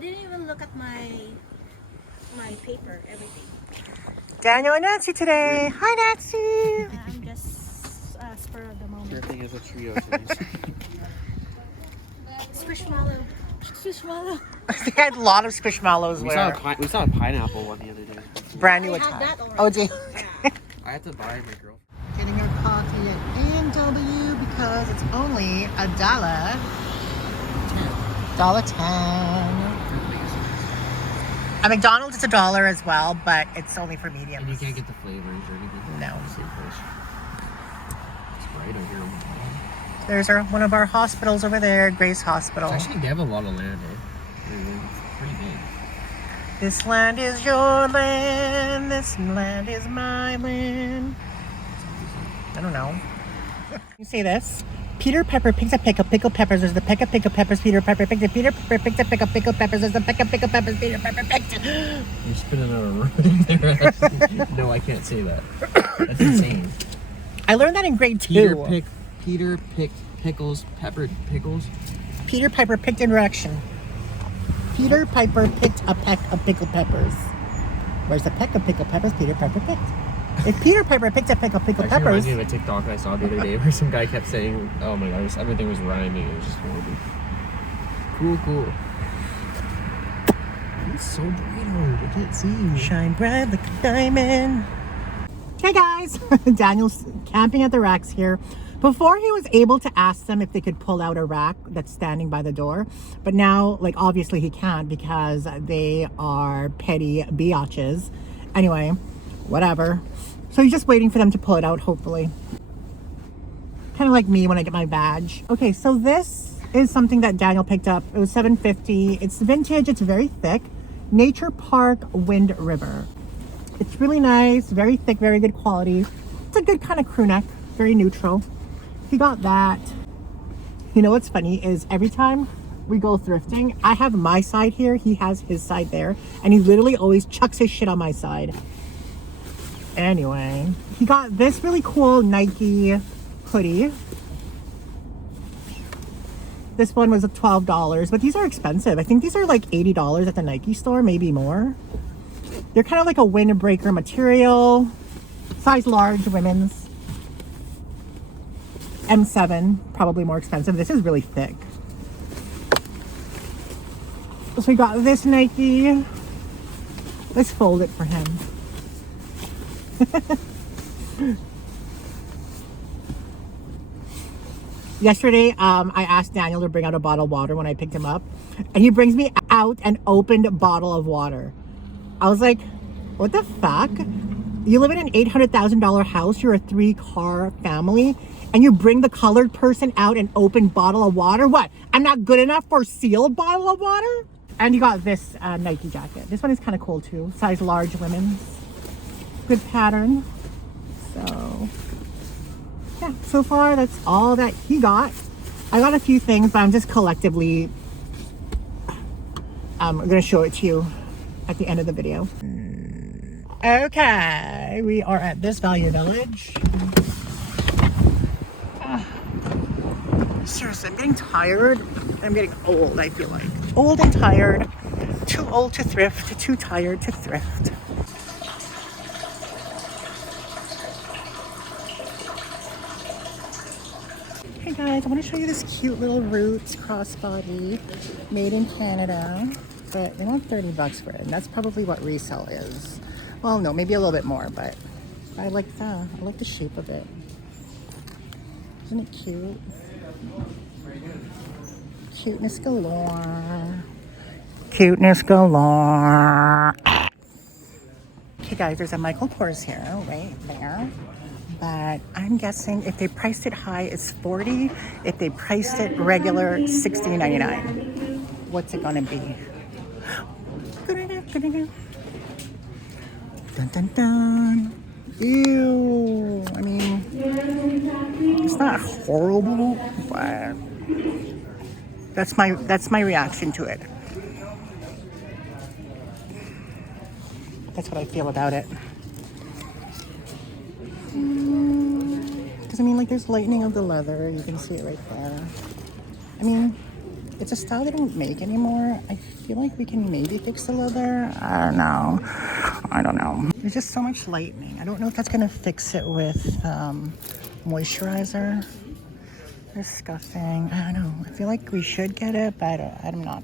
didn't even look at my paper, everything. Daniel and Nancy today. Hi, Nancy. I'm just spur of the moment. Thrifting is a trio today. Squishmallow. Squishmallow. They had a lot of squishmallows. We saw a pineapple one the other day. Brand new I attack. had that already. Oh, gee. Yeah. I had to buy my girl. Getting our coffee at A&W because it's only $1. $1.10. At McDonald's it's $1 as well, but it's only for medium. And you can't get the flavors or anything. No. Same price. It's bright over here. There's one of our hospitals over there, Grace Hospital. Actually, they have a lot of land, eh? It's pretty big. This land is your land. This land is my land. I don't know. You say this. Peter Pepper picks a pickled peppers. There's the pickled peppers. Peter Pepper picked it. Peter Pepper picked a pickled peppers. There's the pickled peppers. Peter Pepper picked it. You're spinning out a room there. No, I can't say that. That's insane. I learned that in grade 2. Peter picked pickles, peppered pickles. Peter Piper picked in direction. Peter Piper picked a peck of pickled peppers. Where's the peck of pickled peppers Peter Piper picked? If Peter Piper picked a peck of pickled peppers... Reminds me of a TikTok I saw the other day where some guy kept saying, oh my gosh, everything was rhyming. It was just horrible. Cool. It's so bright out. I can't see. Shine bright like a diamond. Hey guys! Daniel's camping at the racks here. Before he was able to ask them if they could pull out a rack that's standing by the door. But now, like, obviously he can't because they are petty biatches. Anyway, whatever. So he's just waiting for them to pull it out, hopefully. Kind of like me when I get my badge. Okay, so this is something that Daniel picked up. It was $7.50. It's vintage. It's very thick. Nature Park Wind River. It's really nice, very thick, very good quality. It's a good kind of crew neck, very neutral. He got that. You know what's funny is every time we go thrifting, I have my side here, he has his side there, and he literally always chucks his shit on my side. Anyway, he got this really cool Nike hoodie. This one was $12, but these are expensive. I think these are like $80 at the Nike store, maybe more. They're kind of like a windbreaker material. Size large, women's. M7, probably more expensive. This is really thick. So we got this Nike. Let's fold it for him. Yesterday, I asked Daniel to bring out a bottle of water when I picked him up. And he brings me out an opened bottle of water. I was like, what the fuck? You live in an $800,000 house, you're a 3-car family, and you bring the colored person out an open bottle of water? What? I'm not good enough for a sealed bottle of water? And you got this Nike jacket. This one is kind of cool too. Size large women's. Good pattern. So, yeah, so far that's all that he got. I got a few things, but I'm just collectively, I'm gonna show it to you at the end of the video. Okay, we are at this Value Village. Seriously, I'm getting tired. I'm getting old, I feel like. Old and tired. Too old to thrift, too tired to thrift. Hey guys, I want to show you this cute little Roots crossbody made in Canada. But they want $30 for it, and that's probably what resale is. Well, no, maybe a little bit more, but I like the shape of it. Isn't it cute? Cuteness galore. Cuteness galore. Okay guys, there's a Michael Kors here, right there. But I'm guessing if they priced it high, it's $40. If they priced it regular, $60.99. What's it gonna be? Dun dun dun. Ew. I mean, it's not horrible, but that's my reaction to it. That's what I feel about it. Because I mean, like, there's lightening of the leather. You can see it right there. I mean, it's a style they don't make anymore. I feel like we can maybe fix the leather. I don't know. There's just so much lightening. I don't know if that's gonna fix it with moisturizer. Disgusting. I don't know. I feel like we should get it, but I don't know.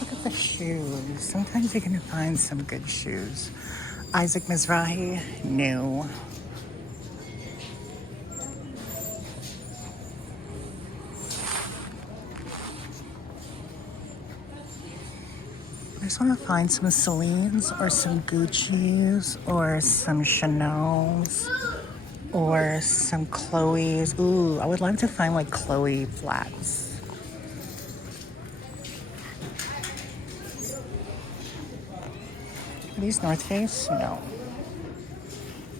Look at the shoes. Sometimes you can find some good shoes. Isaac Mizrahi, no. I just want to find some Celine's or some Gucci's or some Chanel's or some Chloe's. Ooh, I would love to find like Chloe flats. Are these North Face? No.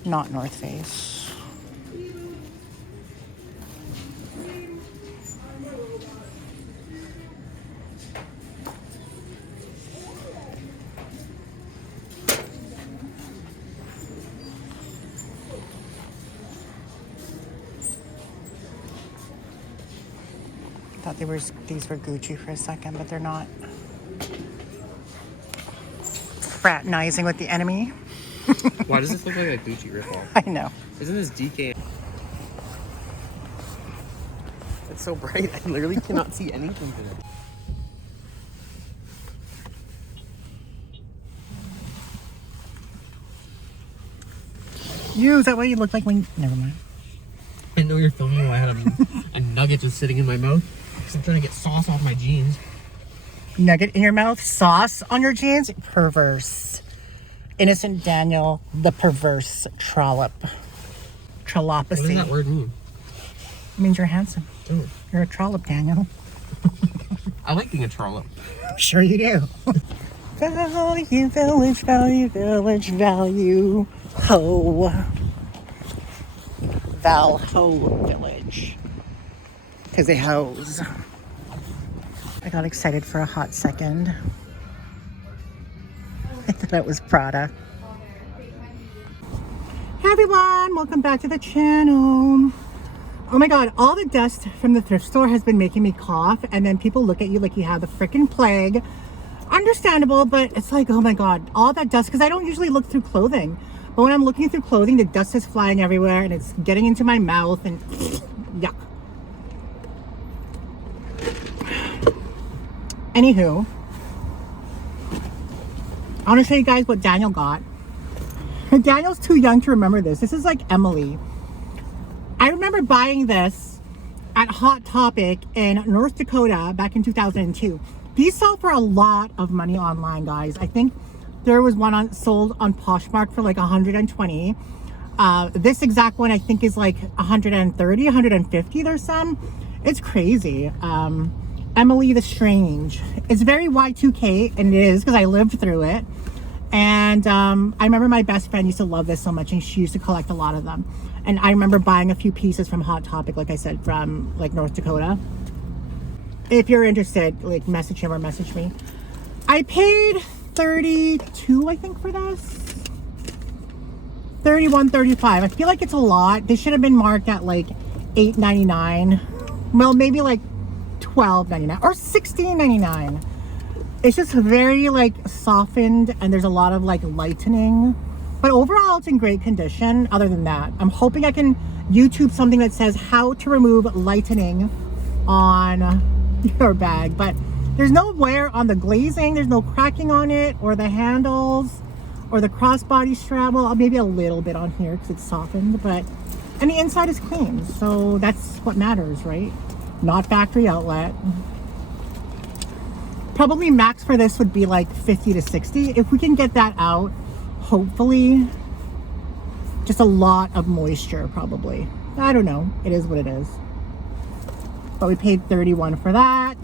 Not North Face. I thought these were Gucci for a second, but they're not. Fraternizing with the enemy. Why does this look like a Gucci ripoff? I know. Isn't this DK? It's so bright, I literally cannot see anything today. Is that what you look like when... Never mind. I know you're filming while I had a nugget just sitting in my mouth. Because I'm trying to get sauce off my jeans. Nugget in your mouth? Sauce on your jeans? Perverse. Innocent Daniel, the perverse trollop. Trollopacity. What does that word mean? It means you're handsome. Ooh. You're a trollop, Daniel. I like being a trollop. Sure you do. Value, village, value, village, value. Ho. Val-ho village. Because they hose. I got excited for a hot second. I thought it was Prada. Hey everyone, welcome back to the channel. Oh my god, all the dust from the thrift store has been making me cough, and then people look at you like you have the freaking plague. Understandable, but it's like, oh my god, all that dust, because I don't usually look through clothing. But when I'm looking through clothing, the dust is flying everywhere and it's getting into my mouth and yuck. Anywho, I want to show you guys what Daniel got. Daniel's too young to remember this. This is like Emily. I remember buying this at Hot Topic in North Dakota back in 2002. These sell for a lot of money online, guys. I think there was one sold on Poshmark for like 120. This exact one I think is like 130, 150. There's some. It's crazy. Emily the Strange. It's very Y2K, and it is because I lived through it. And I remember my best friend used to love this so much, and she used to collect a lot of them. And I remember buying a few pieces from Hot Topic, like I said, from like North Dakota. If you're interested, like message him or message me. I paid $32, I think, for this. $31, $35. I feel like it's a lot. They should have been marked at like $8.99. Well, maybe like $12.99 or $16.99. It's just very like softened, and there's a lot of like lightening, but overall it's in great condition. Other than that, I'm hoping I can YouTube something that says how to remove lightening on your bag, but there's no wear on the glazing, there's no cracking on it or the handles or the crossbody strap. Well, maybe a little bit on here because it's softened, but and the inside is clean, so that's what matters, right? Not factory outlet. Probably max for this would be like 50 to 60. If we can get that out, hopefully. Just a lot of moisture, probably. I don't know. It is what it is. But we paid $31 for that.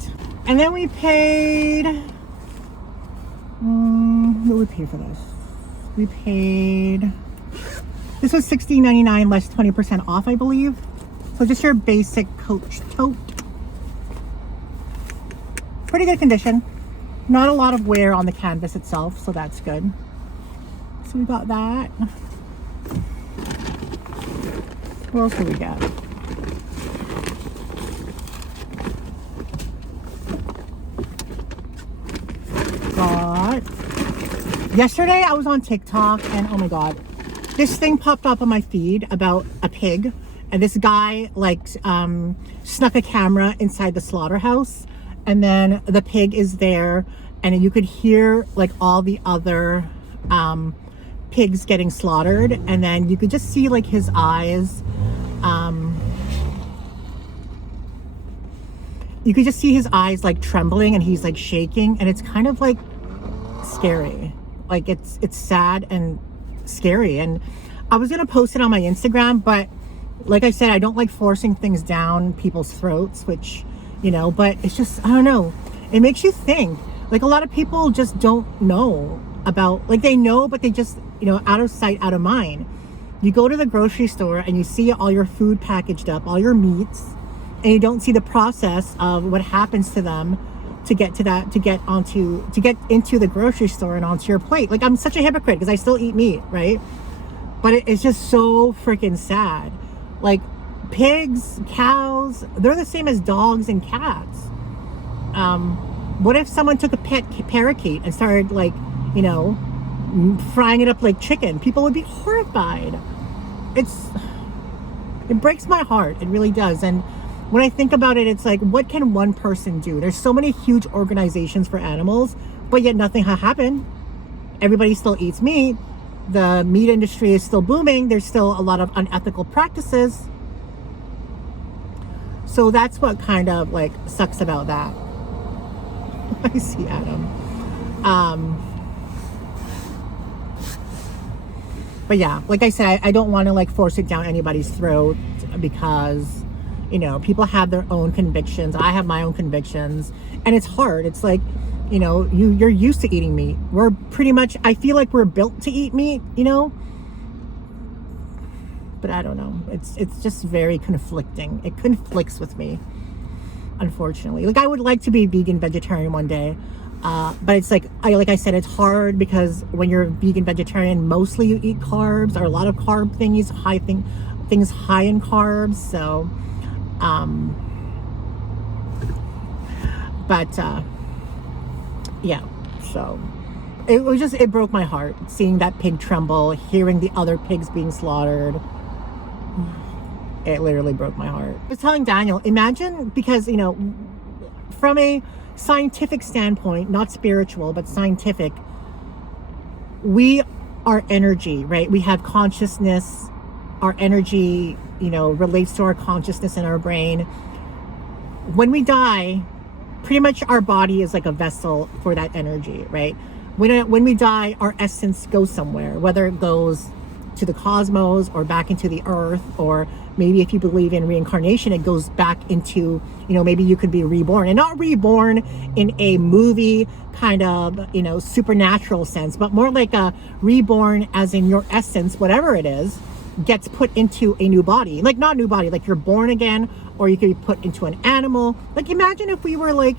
And then we paid... what did we pay for this? We paid... This was $16.99 less 20% off, I believe. So just your basic Coach tote. Pretty good condition. Not a lot of wear on the canvas itself, so that's good. So we got that. What else do we get? Yesterday I was on TikTok and oh my god, this thing popped up on my feed about a pig, and this guy like snuck a camera inside the slaughterhouse, and then the pig is there and you could hear like all the other pigs getting slaughtered, and then you could just see like his eyes, you could just see his eyes like trembling, and he's like shaking, and it's kind of like scary. Like it's sad and scary. And I was gonna post it on my Instagram, but like I said, I don't like forcing things down people's throats, which, you know, but it's just, I don't know, it makes you think. Like a lot of people just don't know about, like they know, but they just, you know, out of sight, out of mind. You go to the grocery store and you see all your food packaged up, all your meats, and you don't see the process of what happens to them to get to that, to get into the grocery store and onto your plate. Like I'm such a hypocrite because I still eat meat, right? But it's just so freaking sad. Like pigs, cows, they're the same as dogs and cats. What if someone took a pet parakeet and started like, you know, frying it up like chicken? People would be horrified. It breaks my heart. It really does. And when I think about it, it's like, what can one person do? There's so many huge organizations for animals, but yet nothing has happened. Everybody still eats meat. The meat industry is still booming. There's still a lot of unethical practices. So that's what kind of like sucks about that. I see Adam. But yeah, like I said, I don't want to like force it down anybody's throat because, you know, people have their own convictions. I have my own convictions, and it's hard. It's like, you know, you're used to eating meat. We're pretty much, I feel like we're built to eat meat, you know, but I don't know. It's just very conflicting. It conflicts with me, unfortunately. Like I would like to be vegan, vegetarian one day. But it's like I said, it's hard because when you're vegan, vegetarian, mostly you eat carbs, or a lot of carb things high in carbs. So, yeah, so it broke my heart seeing that pig tremble, hearing the other pigs being slaughtered. It literally broke my heart. I was telling Daniel, imagine, because, you know, from a scientific standpoint, not spiritual, but scientific, we are energy, right? We have consciousness. Our energy, you know, relates to our consciousness in our brain. When we die, pretty much our body is like a vessel for that energy, right? When we die, our essence goes somewhere, whether it goes to the cosmos or back into the earth, or maybe if you believe in reincarnation, it goes back into, you know, maybe you could be reborn, and not reborn in a movie kind of, you know, supernatural sense, but more like a reborn as in your essence, whatever it is, gets put into a new body. Like not new body, like you're born again, or you could be put into an animal. Like imagine if we were like,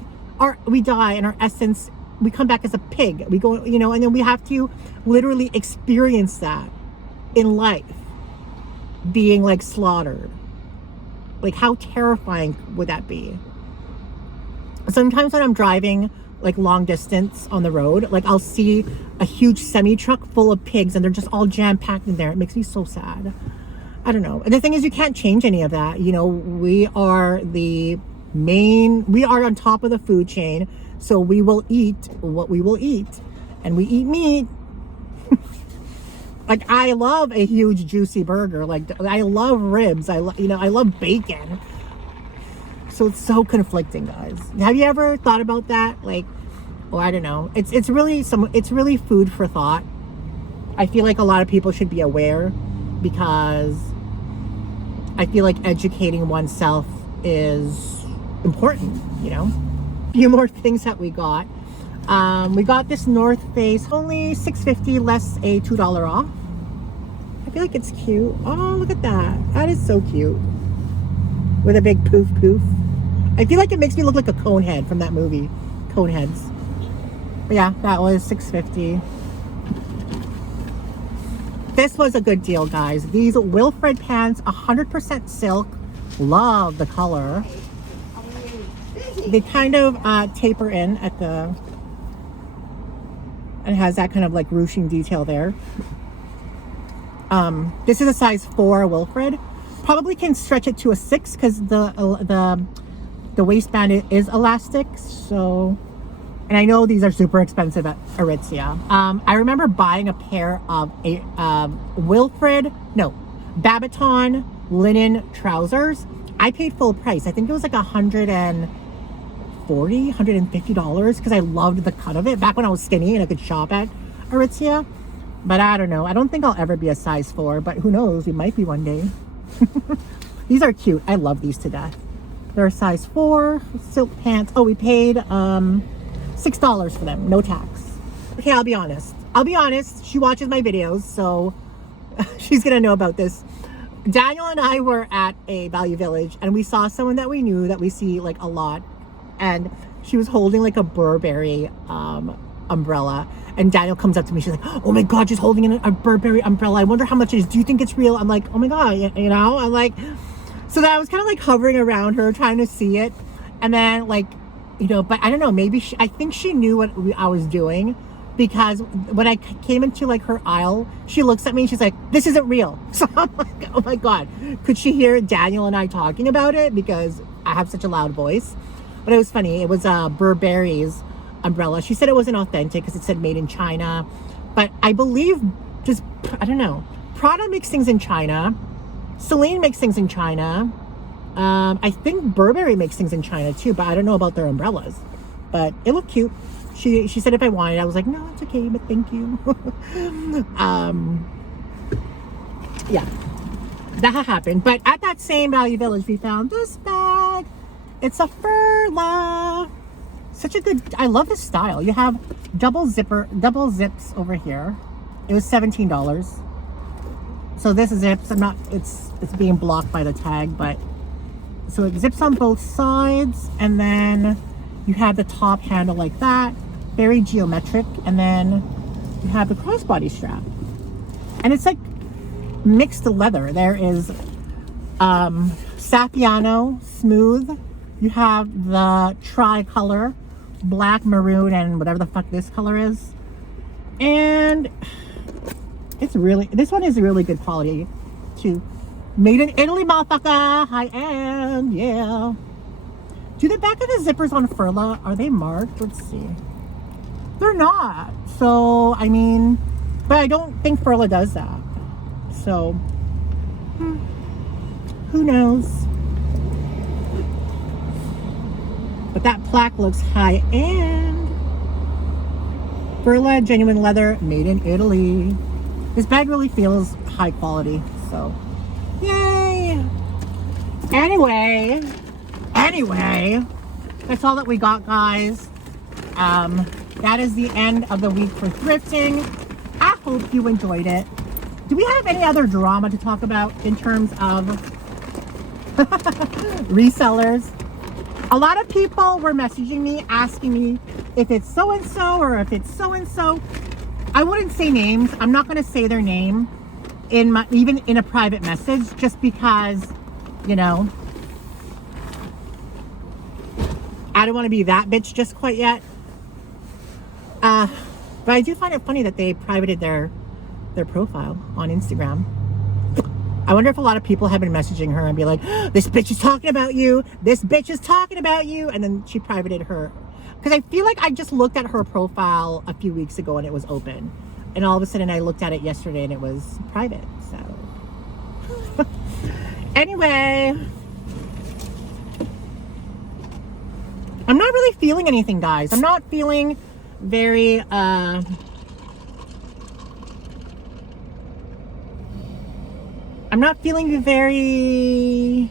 we die and our essence, we come back as a pig, we go, you know, and then we have to literally experience that in life, being like slaughtered. Like how terrifying would that be? Sometimes when I'm driving like long distance on the road, like I'll see a huge semi truck full of pigs and they're just all jam packed in there. It makes me so sad. I don't know. And the thing is, you can't change any of that. You know, we are on top of the food chain, so we will eat what we will eat, and we eat meat. Like I love a huge juicy burger. Like I love ribs. I love bacon. So it's so conflicting, guys. Have you ever thought about that? Like, well, I don't know. It's really food for thought. I feel like a lot of people should be aware, because I feel like educating oneself is important, you know? A few more things that we got. We got this North Face, only $6.50, less a $2 off. I feel like it's cute. Oh, look at that. That is so cute. With a big poof poof. I feel like it makes me look like a cone head from that movie, Coneheads. But yeah, that was $6.50. This was a good deal, guys. These Wilfred pants, 100% silk. Love the color. They kind of taper in at the... It has that kind of like ruching detail there. This is a size 4 Wilfred. Probably can stretch it to a 6 because the waistband is elastic. So, and I know these are super expensive at Aritzia. I remember buying a pair of Babaton linen trousers. I paid full price. I think it was like $150 because I loved the cut of it back when I was skinny and I could shop at Aritzia. But I don't know. I don't think I'll ever be a size 4, but who knows? We might be one day. These are cute. I love these to death. They're a size 4 silk pants. Oh, we paid $6 for them, no tax. Okay, I'll be honest. She watches my videos, so she's gonna know about this. Daniel and I were at a Value Village and we saw someone that we knew that we see like a lot, and she was holding like a Burberry umbrella, and Daniel comes up to me, she's like, oh my god, she's holding a Burberry umbrella, I wonder how much it is, do you think it's real? I'm like, oh my god, you know, I'm like, so that I was kind of like hovering around her trying to see it, and then like, you know, but I don't know, maybe I think she knew what I was doing, because when I came into like her aisle, she looks at me and she's like, this isn't real. So I'm like, oh my god, could she hear Daniel and I talking about it because I have such a loud voice? But it was funny. It was Burberry's umbrella. She said it wasn't authentic because it said made in China, but I believe just, I don't know, Prada makes things in China, Celine makes things in China, I think Burberry makes things in China too, but I don't know about their umbrellas. But it looked cute. She said if I wanted, I was like, no, it's okay, but thank you. Yeah, that happened. But at that same Value Village, we found this bag. It's a Furla. Such a good, I love this style. You have double zips over here. It was $17. So this zips, it's being blocked by the tag, but so it zips on both sides, and then you have the top handle like that, very geometric, and then you have the crossbody strap, and it's like mixed leather. There is Saffiano smooth, you have the tri-color, black, maroon, and whatever the fuck this color is, and it's really, this one is really good quality too. Made in Italy, motherfucker. High end, yeah. Do the back of the zippers on Furla, are they marked? Let's see. They're not. So, I mean, but I don't think Furla does that. So, who knows? But that plaque looks high end. Furla, genuine leather, made in Italy. This bag really feels high quality, so. Yay! Anyway, that's all that we got, guys. That is the end of the week for thrifting. I hope you enjoyed it. Do we have any other drama to talk about in terms of resellers? A lot of people were messaging me, asking me if it's so-and-so or if it's so-and-so. I wouldn't say names. I'm not going to say their name even in a private message, just because, you know, I don't want to be that bitch just quite yet. But I do find it funny that they privated their profile on Instagram. I wonder if a lot of people have been messaging her and be like, this bitch is talking about you, this bitch is talking about you, and then she privated her. Because I feel like I just looked at her profile a few weeks ago and it was open. And all of a sudden I looked at it yesterday and it was private, so. Anyway. I'm not really feeling anything, guys. I'm not feeling very, I'm not feeling very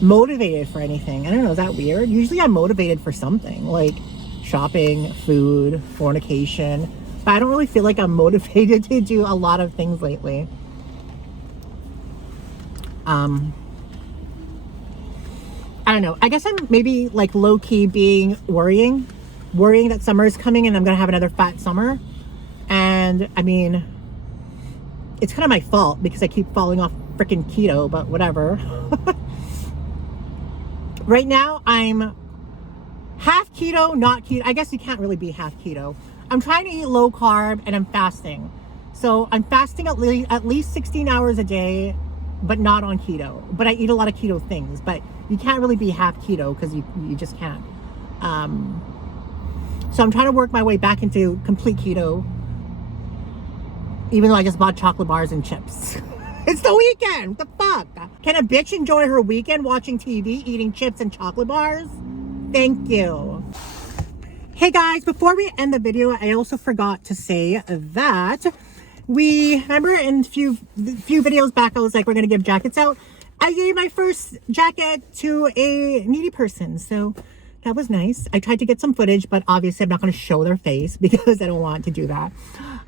motivated for anything. I don't know, is that weird? Usually I'm motivated for something, like shopping, food, fornication. But I don't really feel like I'm motivated to do a lot of things lately. I don't know. I guess I'm maybe like low-key being worrying worrying that summer is coming and I'm gonna have another fat summer. And I mean, it's kind of my fault because I keep falling off freaking keto, but whatever. Right now I'm half keto, not keto. I guess you can't really be half keto. I'm trying to eat low carb and I'm fasting. So I'm fasting at least 16 hours a day, but not on keto. But I eat a lot of keto things, but you can't really be half keto because you just can't. So I'm trying to work my way back into complete keto, even though I just bought chocolate bars and chips. It's the weekend. What the fuck? Can a bitch enjoy her weekend watching TV, eating chips and chocolate bars? Thank you. Hey guys, before we end the video, I also forgot to say that remember in a few videos back, I was like, we're going to give jackets out. I gave my first jacket to a needy person. So that was nice. I tried to get some footage, but obviously I'm not going to show their face because I don't want to do that.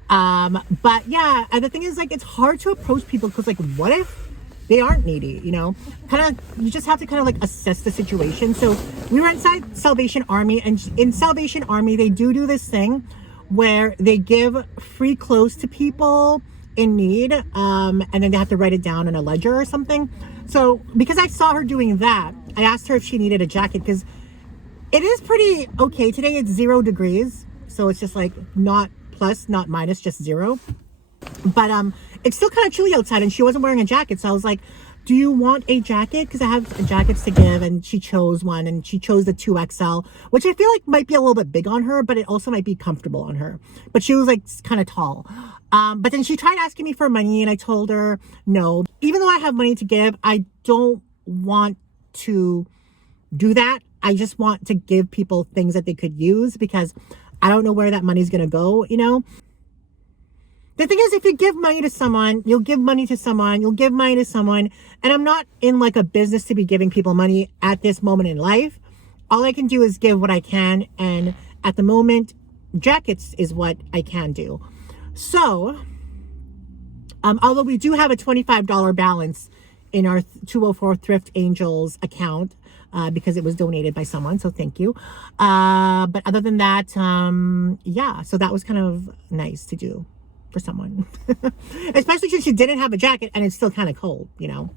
But yeah, the thing is, like, it's hard to approach people because, like, what if they aren't needy, you know? You just have to kind of like assess the situation. So we were inside Salvation Army, and in Salvation Army, they do this thing where they give free clothes to people in need, and then they have to write it down in a ledger or something. So because I saw her doing that, I asked her if she needed a jacket because it is pretty okay today. It's 0 degrees, so it's just like not plus, not minus, just 0. But it's still kind of chilly outside, and she wasn't wearing a jacket. So I was like, do you want a jacket? Because I have jackets to give, and she chose one, and she chose the 2XL, which I feel like might be a little bit big on her, but it also might be comfortable on her. But she was like kind of tall. But then she tried asking me for money, and I told her no. Even though I have money to give, I don't want to do that. I just want to give people things that they could use because I don't know where that money's going to go, you know? The thing is, if you give money to someone, you'll give money to someone, you'll give money to someone. And I'm not in like a business to be giving people money at this moment in life. All I can do is give what I can. And at the moment, jackets is what I can do. So, although we do have a $25 balance in our 204 Thrift Angels account, because it was donated by someone. So thank you. But other than that, yeah, so that was kind of nice to do for someone, especially since she didn't have a jacket and it's still kind of cold, you know?